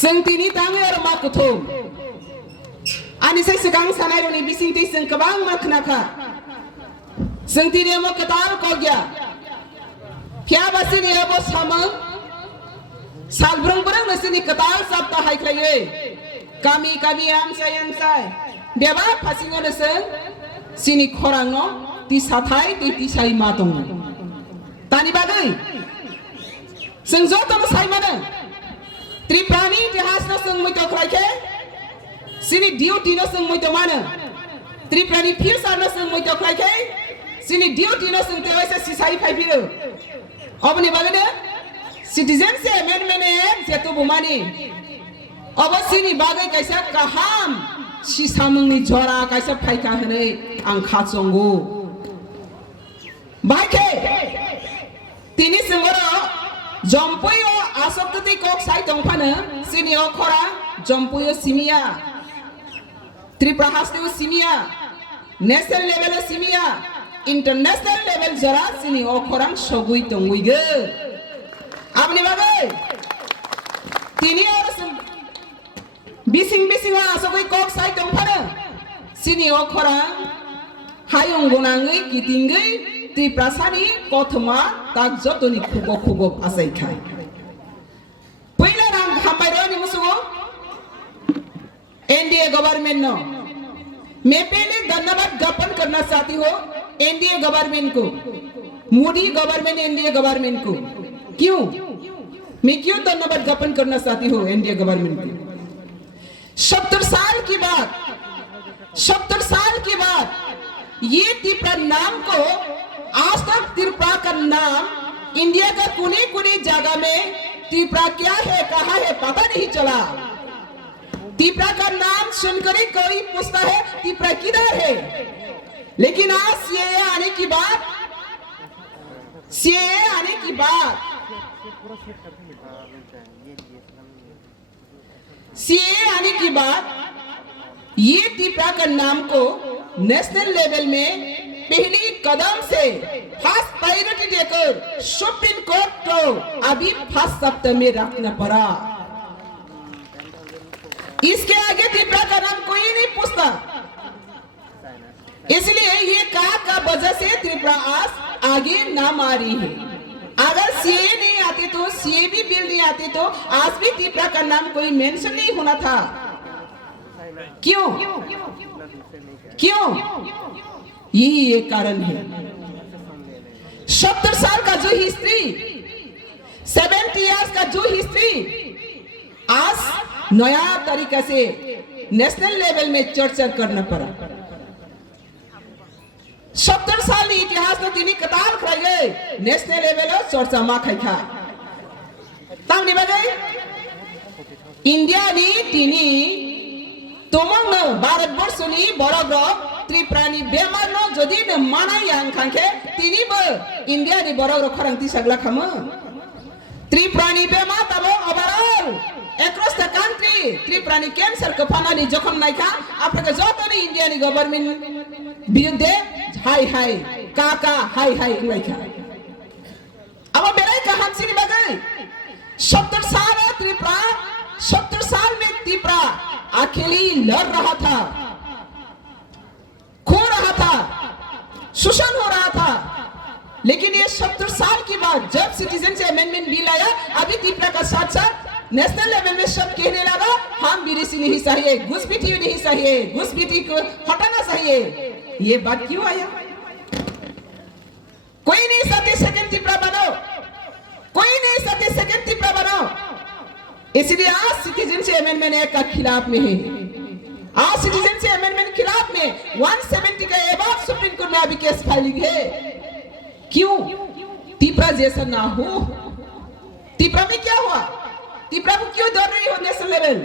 Sengtini tangi orang makutum. Ani saya segang sanai roni bising ti seng kebang maknaka. Sengtini mau ketal kogya. Pia basi ni abo sama. Sal berang nasi ketal sabta hai kleye. Kami am say. Biaba pasingan nasi. Sini korang no. Ti sathai ti sai matong. Tani bagai. Sengzot am sai mana. Triprani इतिहास न संग मुझे कराके सिनी duty न संग मुझे माना त्रिप्रानी फिर सार न संग मुझे कराके सिनी ड्यूटी न संग ते वैसे सिसाई फाई फिर अब नहीं बागे ना सिटीजन से अमेंडमेंट है से तो बुमानी अब सिनी बागे कैसे कहाम सिसामंगनी जोरा कैसे फाई का है नहीं अंखाचोंगो बाइके तिनी संगरो Jompuyo asokti kok sai tongpana sini okora jompuyo simia Tripura hastu simia national level simia international level jara sini okorang sogui tongui ge apni bagai tini orang bising asokti kok sai tongpana sini okorang hayung gunangi kitingi Tripura sani kotma tak jotoni kugo asai khai. Pila rang hampai roni musugo NDA government no मैं पहले धन्यवाद ज्ञापन करना चाहती हूँ NDA government को Modi government NDA government को क्यों मैं क्यों धन्यवाद ज्ञापन करना चाहती हूँ एनडीए गवर्नमेंट को 70 साल की बात ये त्रिपुरा नाम को आज तक त्रिपुरा का नाम इंडिया का कोने जगह में त्रिपुरा क्या है कहाँ है पता नहीं चला त्रिपुरा का नाम सुनकर ही कोई पूछता है त्रिपुरा किधर है लेकिन आज सीएए आने की बात ये त्रिपुरा का नाम को नेशनल लेवल में पहली कदम से फर्स्ट प्रायोरिटी देकर सुप्रीम कोर्ट को अभी फर्स्ट सप्ताह में रखना पड़ा इसके आगे त्रिपुरा का नाम कोई नहीं पूछता इसलिए ये का वजह से त्रिपुरा आज आगे नाम आ रही है अगर सीए नहीं आते तो सीए भी बिल नहीं आते तो आज भी त्रिपुरा का नाम कोई मेंशन नहीं होना था क्यों यही एक कारण है 70 साल का जो हिस्ट्री 70 इयर्स का जो हिस्ट्री आज नया तरीका से नेशनल लेवल में चर्चा करना पड़ा 70 साल इतिहास तो तिनी कतार खाए नेशनल लेवल चर्चा मा खाइखा तांगनि बागै इंडिया नि तिनी तोमंग भारतवर्षनि बरग्र त्रिपुरानि बेमार न जदि न मानाय आं खांखे तिनिबो इंडियानि बरग्र खरांति सगला खामो त्रिपुरानि बेमार तबो ओवरऑल across the country त्रिपुरानि कैंसर को फानानि जखम नायखा आपके जतनि इंडियानि गवर्नमेंट बिरुद्धे हाय काका हाय नायखा अब बेराय का हांसिनि बागै 70 साल त्रिपुरा 70 साल में त्रिपुरा अकेली लड़ रहा था खो रहा था शोषण हो रहा था लेकिन ये 70 साल के बाद जब सिटीजन से अमेंडमेंट बिल आया अभी त्रिपुरा का साथ नेशनल लेवल में सब कहने लगा हम बीडीसी नहीं चाहिए घुसपैठी नहीं चाहिए घुसपैठी को हटाना चाहिए ये बात क्यों आया कोई नहीं चाहते सेकंड त्रिपुरा बनाओ इसलिए आज सिटीजन से अमेंडमेंट एक्ट का खिलाफ में है आज सिटीजन से अमेंडमेंट खिलाफ में 170 का एवं सुप्रीम कोर्ट में अभी केस फाइलिंग है क्यों त्रिपुरा जैसा ना हो त्रिपुरा में क्या हुआ त्रिपुरा को क्यों दौड़ रही हो नेशनल लेवल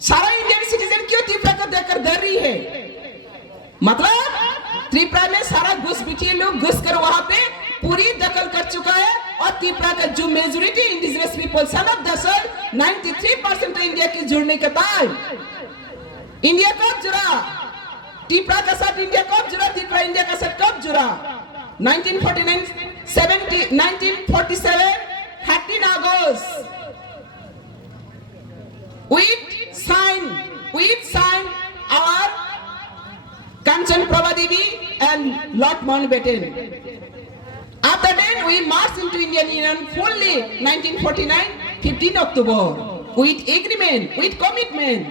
सारा इंडियन सिटीजन क्यों त्रिपुरा को देखकर डर रही है मतलब त्रिपुरा में सारा घुसपैठी लोग घुस कर वहां पे पूरी दखल कर चुका है और त्रिपुरा का जो majority indigenous people son of the son 93% India के जुड़ने के बाद इंडिया कब जुड़ा त्रिपुरा का साथ इंडिया कब जुड़ा त्रिपुरा इंडिया का साथ कब जुड़ा 1947 13 अगस्त we signed our Kanchan Prabhadevi and Lord Mountbatten. After that, we marched into Indian Union fully 1949, 15 October, with agreement, with commitment.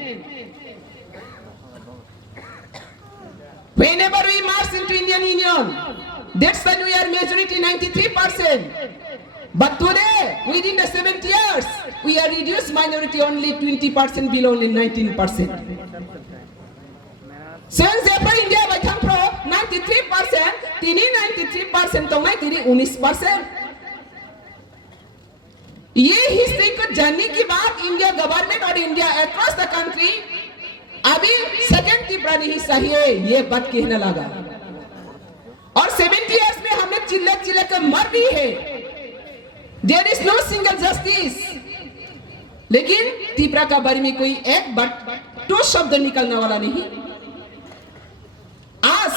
Whenever we march into Indian Union, that's when we are majority 93%. But today, within the 70 years, we are reduced minority only 20%, below only 19%. Since therefore India become pro 93%, tini 93% तो मैं tini 19%. ये history को जानने की बात India government और India across the country अभी second की प्राणी हिस्सा ही है, ये बात कहने लगा. और 70 इयर्स में हमने चिल्ले चिल्ले कर मर भी है. There is no single justice. लेकिन त्रिपुरा का बारे में कोई एक बात तो शब्द निकलने वाला नहीं. आज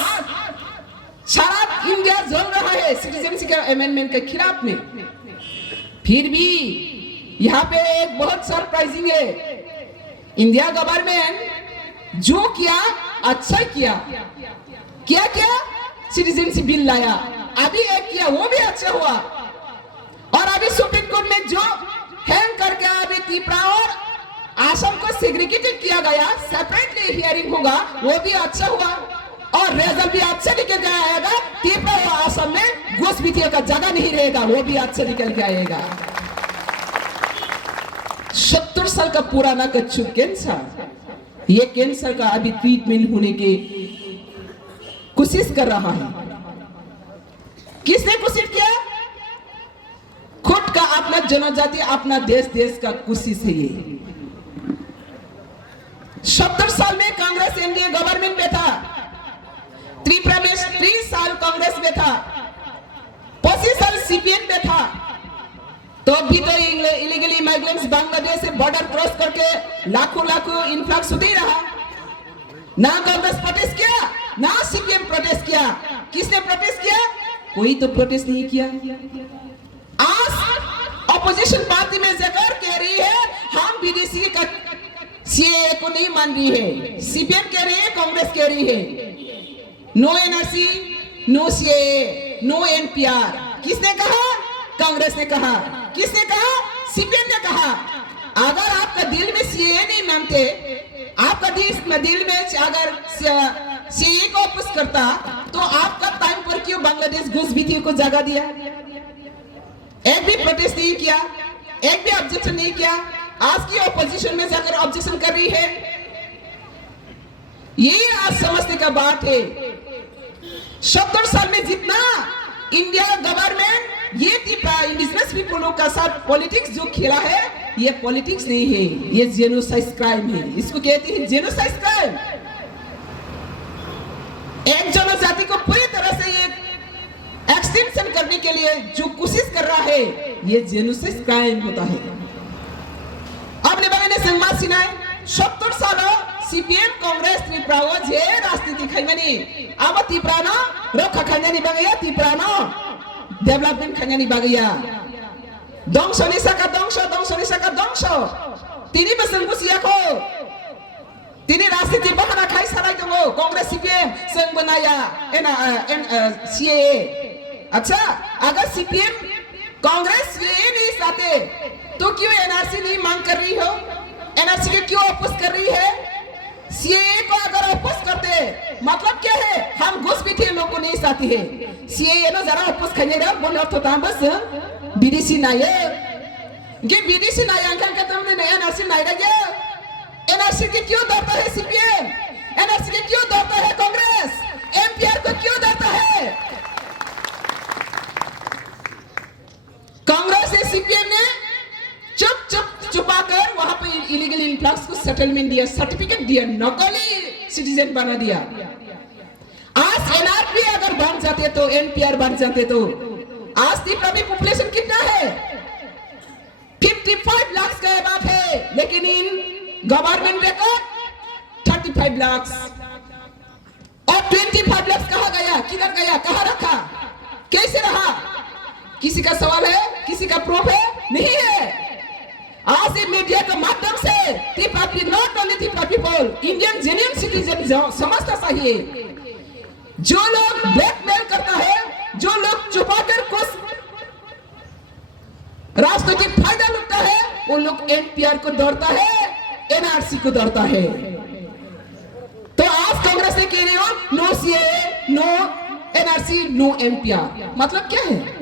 सारा इंडिया जल रहा है सिटीजनशिप अमेंडमेंट के खिलाफ में. फिर भी यहाँ पे एक बहुत सरप्राइजिंग है. इंडिया गवर्नमेंट जो किया अच्छा किया. क्या क्या सिटीजनशिप बिल लाया, अभी एक किया वो भी अच्छा हुआ. और अभी सुप्रीम कोर्ट में जो हैंग करके अभी त्रिपुरा और आसाम को सेग्रीगेटेड किया गया, सेपरेटली हियरिंग होगा, वो भी अच्छा हुआ. और रिजल्ट भी अच्छा निकल के आएगा. त्रिपुरा और आसाम में घुसपैठियों का जगह नहीं रहेगा, वो भी अच्छा निकल के आएगा. 70 साल का पुराना कच्चू कैंसर, ये कैंसर का अभी ट्रीटमेंट होने की कोशिश कर रहा है. किसने कोशिश किया? खुद का अपना जनजाति, अपना देश का कोशिश है ये. 70 साल में कांग्रेस एनडीए गवर्नमेंट में था. त्रिपुरा में 3 साल कांग्रेस में था. 25 साल सीपीएम में था. तो अभी तो इलीगली माइग्रेंट्स बांग्लादेश से बॉर्डर क्रॉस करके लाखों इन्फ्लक्स होते ही रहा. ना कांग्रेस प्रोटेस्ट किया, ना सीपीएम प्रोटेस्ट किया. किसने प्रोटेस्ट किया? कोई तो प्रोटेस्ट नहीं किया. आज ऑपोजिशन पार्टी में जाकर कह रही है हम बीडीसी का सीएए को नहीं मान रही है. सीपीएम कह रही है, कांग्रेस कह रही है no NRC, no CAA, no NPR. किसने कहा? कांग्रेस ने कहा. किसने कहा? सीपीएम ने कहा. अगर आपका दिल में सीएए नहीं मानते, आपका दिल में अगर सीएए को अपोज करता, तो आपका टाइम पर क्यों बांग्लादेश घुसपैठियों को जगह दिया? एक भी प्रोटेस्ट नहीं किया, एक भी ऑब्जेक्शन नहीं किया. आज की ऑपोजिशन में जाकर ऑब्जेक्शन कर रही है. ये आज समझने का बात है. 70 साल में जितना इंडिया गवर्नमेंट ये इंडिजिनस पीपलों का साथ पॉलिटिक्स जो खेला है, ये पॉलिटिक्स नहीं है, ये जेनोसाइड क्राइम है. इसको कहते हैं जेनोसाइड क्राइम. एक जनजाति को पूरी तरह से ये एक्सटेंशन करने के लिए जो कोशिश कर रहा है, ये जेनोसाइड क्राइम होता है. आपने बगाने संवाद सिनाए 70 साल सीपीएम कांग्रेस त्रिपुरा जे राजनीति खाइमानी अब त्रिपुरा न रखा खाइनानी बागैया, त्रिपुरा न डेभलपमेंट खाइनानी बागैया. दंसनि साका दंस तिनी बोसोर बुसियाखौ तिनी राजनीति बाहाना खाइ साराय दङ कांग्रेस सीपीएम जों बनाया सीएए. अच्छा, अगर सीपीएम कांग्रेस सीएए नहीं चाहते तो क्यों एनआरसी नहीं मांग कर रही हो? एनआरसी के क्यों अपोज कर रही है? सीएए को अगर अपोज करते मतलब क्या है? हम घुसपैठियों लोग को नहीं चाहते हैं. सीएए ना जरा अपोज खाने रहा बोल तो ताम बस बीडीसी नाये के बीडीसी नाया अंकल का तुमने नया एनआरसी नाय रहा. एनआरसी के क्यों डरता है सीपीएम? एनआरसी के क्यों डरता है कांग्रेस? एमपीआर को क्यों डरता है? कांग्रेस से सीपीएम ने चुपाकर वहां पे इलीगल इन्फ्लक्स को सेटलमेंट दिया, सर्टिफिकेट दिया, नकली सिटीजन बना दिया. आज एनआरपी अगर बन जाते तो, एनपीआर बन जाते तो आज त्रिपुरा में पॉपुलेशन कितना है? 55 लाख का बात है, लेकिन इन गवर्नमेंट रिकॉर्ड 35 लाख. और 25 लाख कहाँ गया? किधर गया? कहाँ रखा? कैसे रहा? किसी का सवाल है? किसी का प्रूफ है? नहीं है. आज मीडिया के माध्यम से चाहिए, not only Tripura people, Indian genuine citizen समझना चाहिए। जो लोग ब्लैकमेल करता है, जो लोग छुपाकर कुछ राजनीतिक फायदा लुटता है, वो लोग एनपीआर को डरता है, एनआरसी को डरता है। तो आज कांग्रेस ने कह रही हो no CAA, no NRC, no NPR, मतलब क्या है?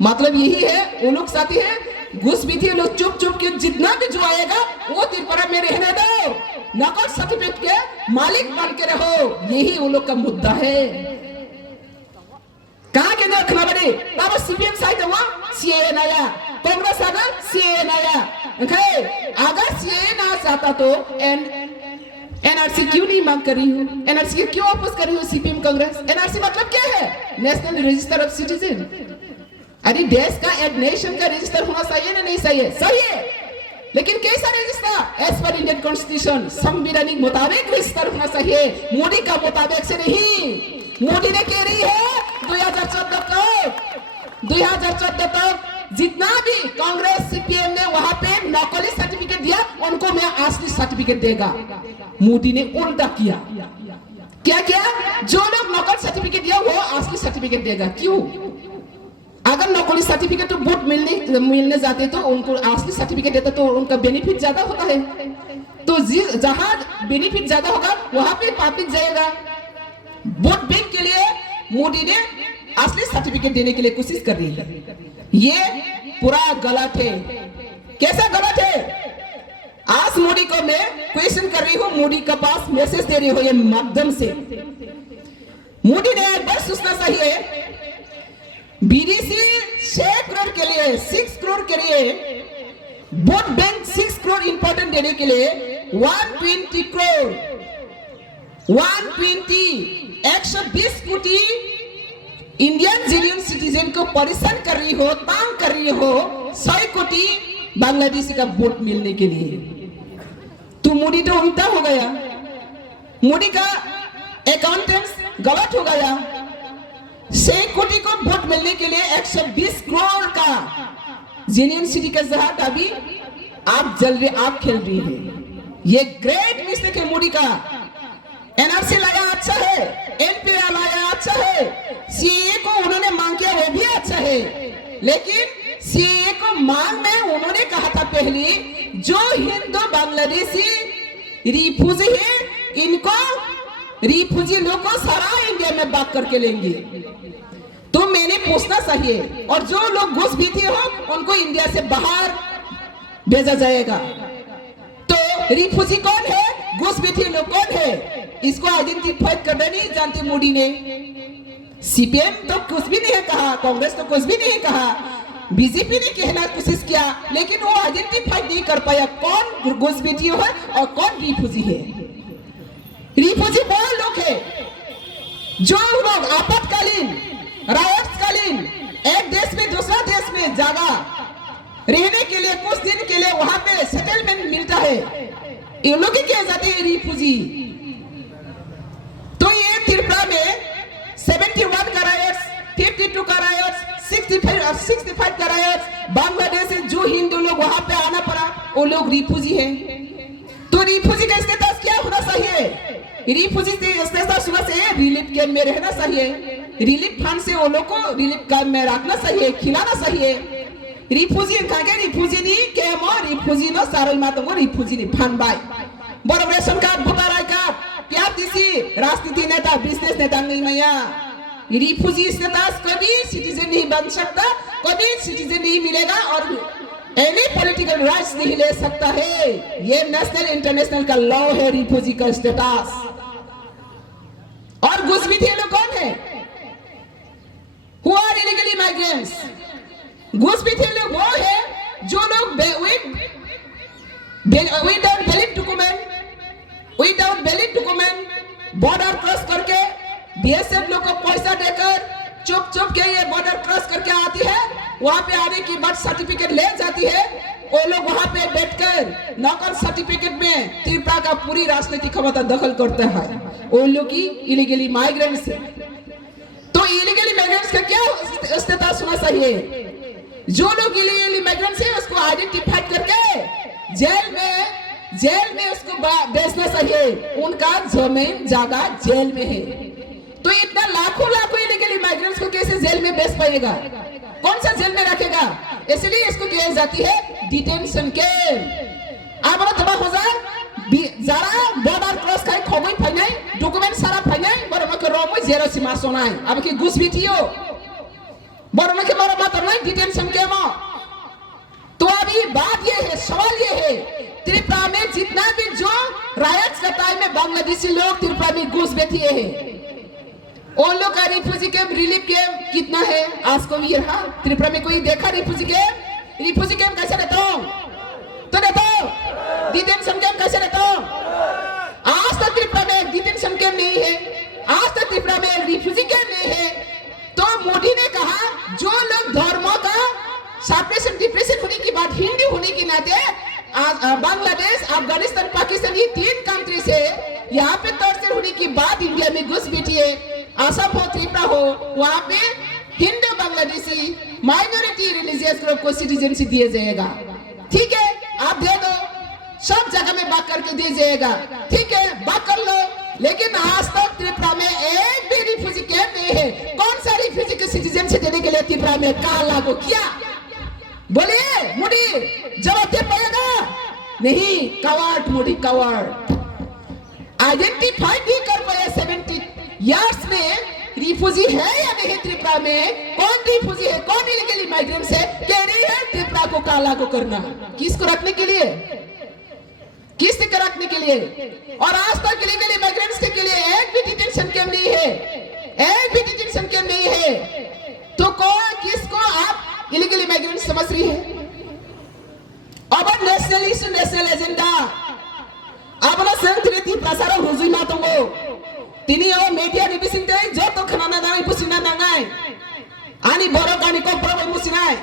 मतलब यही है, वो लोग साथी है घुसपैठी लोग चुप चुप के जितना भी जो आएगा वो त्रिपुरा में रहने दो, नकल सर्टिफिकेट के मालिक बन के रहो, यही वो लोग का मुद्दा है। कहाँ के अंदर खना बने बाबा सीपीएम साइड हुआ सीए नया, कांग्रेस अगर सीए नया, अगर सीए ना चाहता तो एनआरसी क्यों नहीं मांग कर रही हो? एनआरसी क्यों वापस कर रही हो सीपीएम कांग्रेस? एनआरसी मतलब क्या है? National register of citizen. अरे देश का एक नेशन का रजिस्टर होना चाहिए ना? नहीं चाहिए? सही है, लेकिन कैसा register? As per Indian constitution, संविधानिक मुताबिक रजिस्टर होना चाहिए, मोदी का मुताबिक से नहीं। मोदी ने कह रही है 2014 तक जितना भी कांग्रेस सीपीएम ने वहां पे नकली सर्टिफिकेट दिया, उनको मैं असली सर्टिफिकेट देगा। मोदी ने उल्टा किया, क्या किया? जो लोग नकल सर्टिफिकेट दिया वो असली सर्टिफिकेट देगा। क्यों? अगर नकली सर्टिफिकेट तो वोट मिलने जाते तो उनको असली सर्टिफिकेट देता तो उनका बेनिफिट ज्यादा होता है। तो जहां बेनिफिट ज्यादा होगा वहां पे पब्लिक जाएगा। वोट बैंक के लिए मोदी ने असली सर्टिफिकेट देने के लिए कोशिश कर रही है। ये पूरा गलत है। कैसा गलत है? आज मोदी को मैं क्वेश्चन कर रही हूँ, मोदी के पास मैसेज दे रही हूँ ये माध्यम से। मोदी ने एक बार सोचना चाहिए, बीडीसी 6 करोड़ के लिए, 6 करोड़ के लिए वोट बैंक 6 करोड़ इंपॉर्टेंट देने के लिए 120 करोड़ 120 कोटी इंडियन जेन्युइन सिटीजन को परेशान कर रही हो, तंग कर रही हो 100 कोटी बांग्लादेशी का वोट मिलने के लिए। तो मोदी तो उल्टा हो गया, मोदी का अकाउंटेंस गलत हो गया। 6 कोटी को वोट मिलने के लिए 120 करोड़ का जेन्युइन सिटी का जहाज अभी आप खेल रही है। ये ग्रेट मिस्टेक है मोदी का। एनआरसी लाया अच्छा है, एनपीआर लाया अच्छा है, सीए को उन्होंने मांग किया वो भी अच्छा है, लेकिन सीए को मांग में उन्होंने कहा था पहले जो हिंदू बांग्लादेशी रिफ्यूजी है, इनको रिफ्यूजी लोग को सारा इंडिया में बात करके लेंगे। तो मैंने पूछना चाहिए, और जो लोग घुसपैठी हो उनको इंडिया से बाहर भेजा जाएगा। तो रिफ्यूजी कौन है, घुसपैठी लोग कौन है, इसको आइडेंटिफाई करना नहीं जानते मोदी ने। सीपीएम तो कुछ भी नहीं कहा, कांग्रेस तो कुछ भी नहीं कहा, बीजेपी ने कहना कोशिश किया, लेकिन वो आइडेंटिफाई नहीं कर पाया कौन घुसपैठी है और कौन रिफ्यूजी है। रिफ्यूजी वो लोग है जो लोग आपातकालीन, रायट्सकालीन एक देश में दूसरा देश में जगह रहने के लिए कुछ दिन के लिए वहां पे सेटलमेंट मिलता है, ये लोग ही कहे जाते हैं रिफ्यूजी। तो ये त्रिपुरा में 71 का रायट्स, 52 का रायट्स, 65 का रायट्स, बांग्लादेश से जो हिंदू लोग वहां पे आना पड़ा वो लोग रिफ्यूजी हैं। तो रिफ्यूजी का स्टेटस क्या होना चाहिए? रिफ्यूजी स्टेटस होना चाहिए रिलीफ कैंप में रहना चाहिए, रिलीफ फंड से वो लोग को रिलीफ कैंप में रखना चाहिए, खिलाना चाहिए। रिफ्यूजी कहा रिफ्यूजी नहीं केमो रिफ्यूजी नो सारल मातंगो रिफ्यूजी नहीं फंड बाय बड़ो ration card voter I card क्या दिसी राजनीति नेता बिजनेस नेता नहीं मैया। रिफ्यूजी स्टेटस कभी सिटीजन नहीं बन सकता, कभी सिटीजन नहीं मिलेगा और एनी पॉलिटिकल राइट्स नहीं ले सकता है। ये नेशनल इंटरनेशनल का लॉ है रिफ्यूजी का स्टेटस। और घुसपैठी लोग कौन है? Who are illegally migrants. घुसपैठी लोग वो है जो लोग without valid document border cross करके बीएसएफ लोग को पैसा देकर चुप के ये बॉर्डर क्रॉस करके आती है, वहां पे आने की बर्थ सर्टिफिकेट ले जाती है, वो लोग वहां पे बैठकर नकल सर्टिफिकेट में त्रिपुरा का पूरी राजनीतिक क्षमता दखल करते हैं। वो लोग की इलीगली माइग्रेंट्स है। तो इलीगली माइग्रेंट्स का क्या स्टेटस होना चाहिए? जो लोग इलीगली माइग्रेंट्स है उसको आइडेंटिफाई करके जेल में उसको बेचना चाहिए। उनका जमीन जगह जेल में है, तो इतना लाखों इलीगल इमिग्रेंट्स को कैसे जेल में बेच पाएगा? कौन सा जेल में रखेगा? इसलिए इसको किया जाती है डिटेंशन कैंप। अब तबाह हो जाए जरा बॉर्डर क्रॉस खाई खमै फाइनाय डॉक्यूमेंट सारा फाइनाय बरम के रोम जेरो सीमा सोनाय अब की घुस भी थियो बरम के मारा मात्र नहीं डिटेंशन कैंप। तो अभी बात ये है, सवाल ये है, त्रिपुरा में जितना भी जो रायट्स का टाइम में बांग्लादेशी लोग त्रिपुरा में घुस बैठे हैं, उन लोग का रिफ्यूजी कैंप रिलीफ कैंप कितना है? आज को भी रहा त्रिपुरा में कोई देखा रिफ्यूजी कैंप कैसे रहता हूँ? तो रहता हूँ डिटेंशन कैंप कैसे रहता हूँ? आज तक त्रिपुरा में एक डिटेंशन कैंप नहीं है, आज तक त्रिपुरा में एक रिफ्यूजी कैंप नहीं है। तो मोदी ने कहा जो लोग धर्मों का सेपरेशन डिप्रेशन होने की बात हिंदू होने के नाते बांग्लादेश अफगानिस्तान पाकिस्तान ये 3 कंट्री से यहाँ पे टॉर्चर होने की बात इंडिया में घुस बैठी है। असम हो त्रिपुरा हो वहाँ पे Hindu Bangladeshi minority religious group को सिटीजनशिप दिया जाएगा। ठीक है, आप दे दो, सब जगह में बात करके दिया जाएगा। ठीक है, बात कर लो, लेकिन आज तक त्रिपुरा में एक भी रिफ्यूजी कैंप नहीं है। कौन सा रिफ्यूजी को सिटीजनशिप देने के लिए त्रिपुरा में कहा लागू किया? बोलिए मोदी जवाब दे पाएगा? नहीं, कवर्ड मोदी कवर्ड। आइडेंटिफाई भी कर पाया 70 इयर्स में रिफ्यूजी है या नहीं त्रिपुरा में? कौन रिफ्यूजी है, कौन इलीगल इमिग्रेंट्स है? कह रही है त्रिपुरा को काला को करना, किसको रखने के लिए? किससे रखने के लिए? और आज तक इलीगल इमिग्रेंट्स के लिए एक भी डिटेंशन कैंप नहीं है, एक भी डिटेंशन कैंप नहीं है। तो कौन किसको आप इलीगल इमिग्रेंट समझ रही है? अब नेशनल इशू नेशनल एजेंडा अब ना संतृति प्रसार रुजुई मातंगो तिनी ओ मीडिया नि बिसिंते जो तो खनाना नाय बुसिना नाय आनी बरो कानी को प्रबय बुसिनाय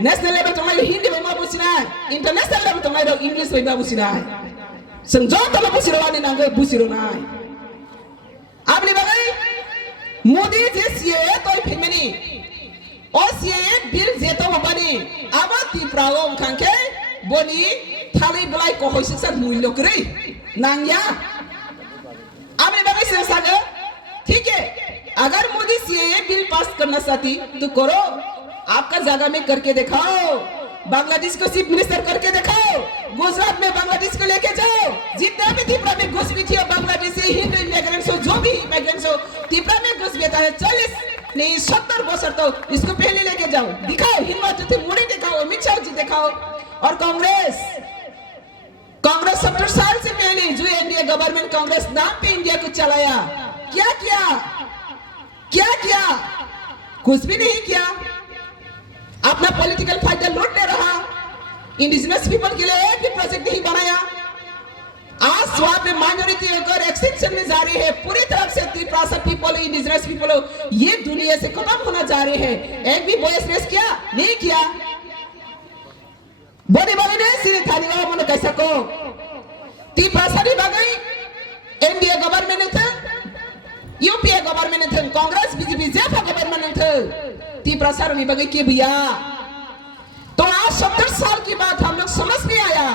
नेशनल लेवल तंगाय हिंदी बै बुसिनाय इंटरनेशनल लेवल तंगाय इंग्लिश बै बुसिनाय जों जो तो बुसिरवानी नांगो बुसिरो नाय आपनि बागै मोदी जे सीए तो फेमिनी ओ सीए बिल जेतो बनी अब त्रिपुराओ खांखे बनी थाली बलाय को होइससा मुइलो करै नांगया आपने बाबा से सागर ठीक है, अगर मोदी सीए बिल पास करना चाहती तो करो, आपका जगह में करके दिखाओ, बांग्लादेश को चीफ मिनिस्टर करके दिखाओ, गुजरात में बांग्लादेश को लेके जाओ, जितना भी त्रिपुरा में घुस भी थी बांग्लादेशी हिंदू इमिग्रेंट्स हो जो भी इमिग्रेंट्स हो त्रिपुरा में घुस बैठा है 40 नहीं 70 बरस तो इसको पहले लेके जाओ, दिखाओ, हिम्मत थे मोदी दिखाओ, अमित शाह जी दिखाओ। और कांग्रेस 70 साल से पहले जो एनडीए गवर्नमेंट कांग्रेस नाम पे इंडिया को चलाया, क्या किया? कुछ भी नहीं किया। अपना पॉलिटिकल फायदा लूटने रहा, इंडिजिनस पीपल के लिए एक भी प्रोजेक्ट नहीं बनाया। आज स्वाद में माइनॉरिटी होकर एक्सटेंशन में जा रही है, पूरी तरफ से त्रिपुरा पीपल इंडिजिनस पीपल ये दुनिया से खत्म होना जा रहे हैं। एक भी वॉइस रेस किया नहीं किया। बड़ी ने सिरी थाली वाला मन कैसा को त्रिपुरा सारी बागई एनडीए गवर्नमेंट थे, यूपीए गवर्नमेंट थे, कांग्रेस बीजेपी जेफा गवर्नमेंट थे, त्रिपुरा सारी नहीं बागई के भैया। तो आज 70 साल की बात हम लोग समझ नहीं आया।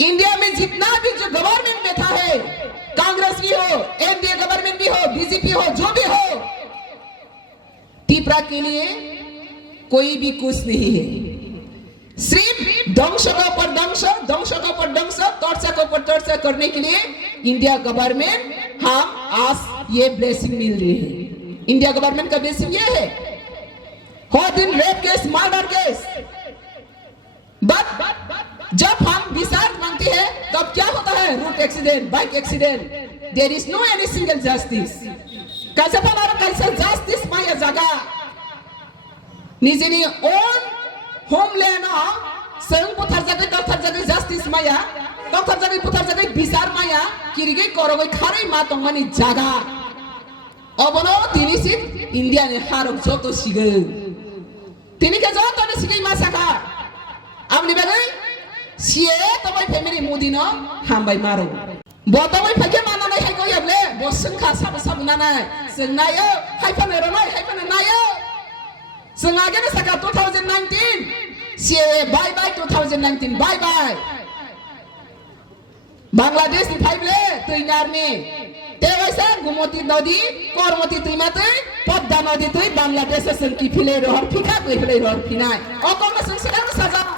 इंडिया में जितना भी जो गवर्नमेंट में था है, कांग्रेस भी हो, एनडीए गवर्नमेंट भी हो, बीजेपी हो, जो भी हो, त्रिपुरा के लिए कोई भी कुछ नहीं है। सिर्फ ध्वंस के ऊपर ध्वंस, टॉर्चर के ऊपर टॉर्चर करने के लिए इंडिया गवर्नमेंट हम आज ये ब्लेसिंग मिल रही है। इंडिया गवर्नमेंट का ब्लेसिंग ये है, हर दिन rape case, murder case. But जब हम विचार मांगते हैं तब क्या होता है? Road accident, bike accident. There is no any single justice. कैसे बनार कैसे जस्टिस माया जगह निजेनी ओन होमलैंड संग पुथार जगह जस्टिस माया डॉक्टर जगह पुथार जगह विचार माया किरिगे करगै खारै मा तंगमानि जागा अबनो तिनी सिट इंडिया ने हारक जतो सिगै तिनी के जतो ने सिगै मा साखा आमनि बागै सीए तबै फेमिली मोदी न हामबाय मारो बतबै फैके मानानै हायको याबले बसंखा साब नानाय जोंनायो हायफानो रनाय हायफानो नायो जों आगेनो साखा 2019 CAA bye bye 2019 bye bye Bangladesh ni phaibele tuinar ni tewaisa Gumoti nodi Kormoti tuimate Podda nodi tui Bangladesh sengki phile rohor phika tui phile rohor phinai okoma sengsidang saja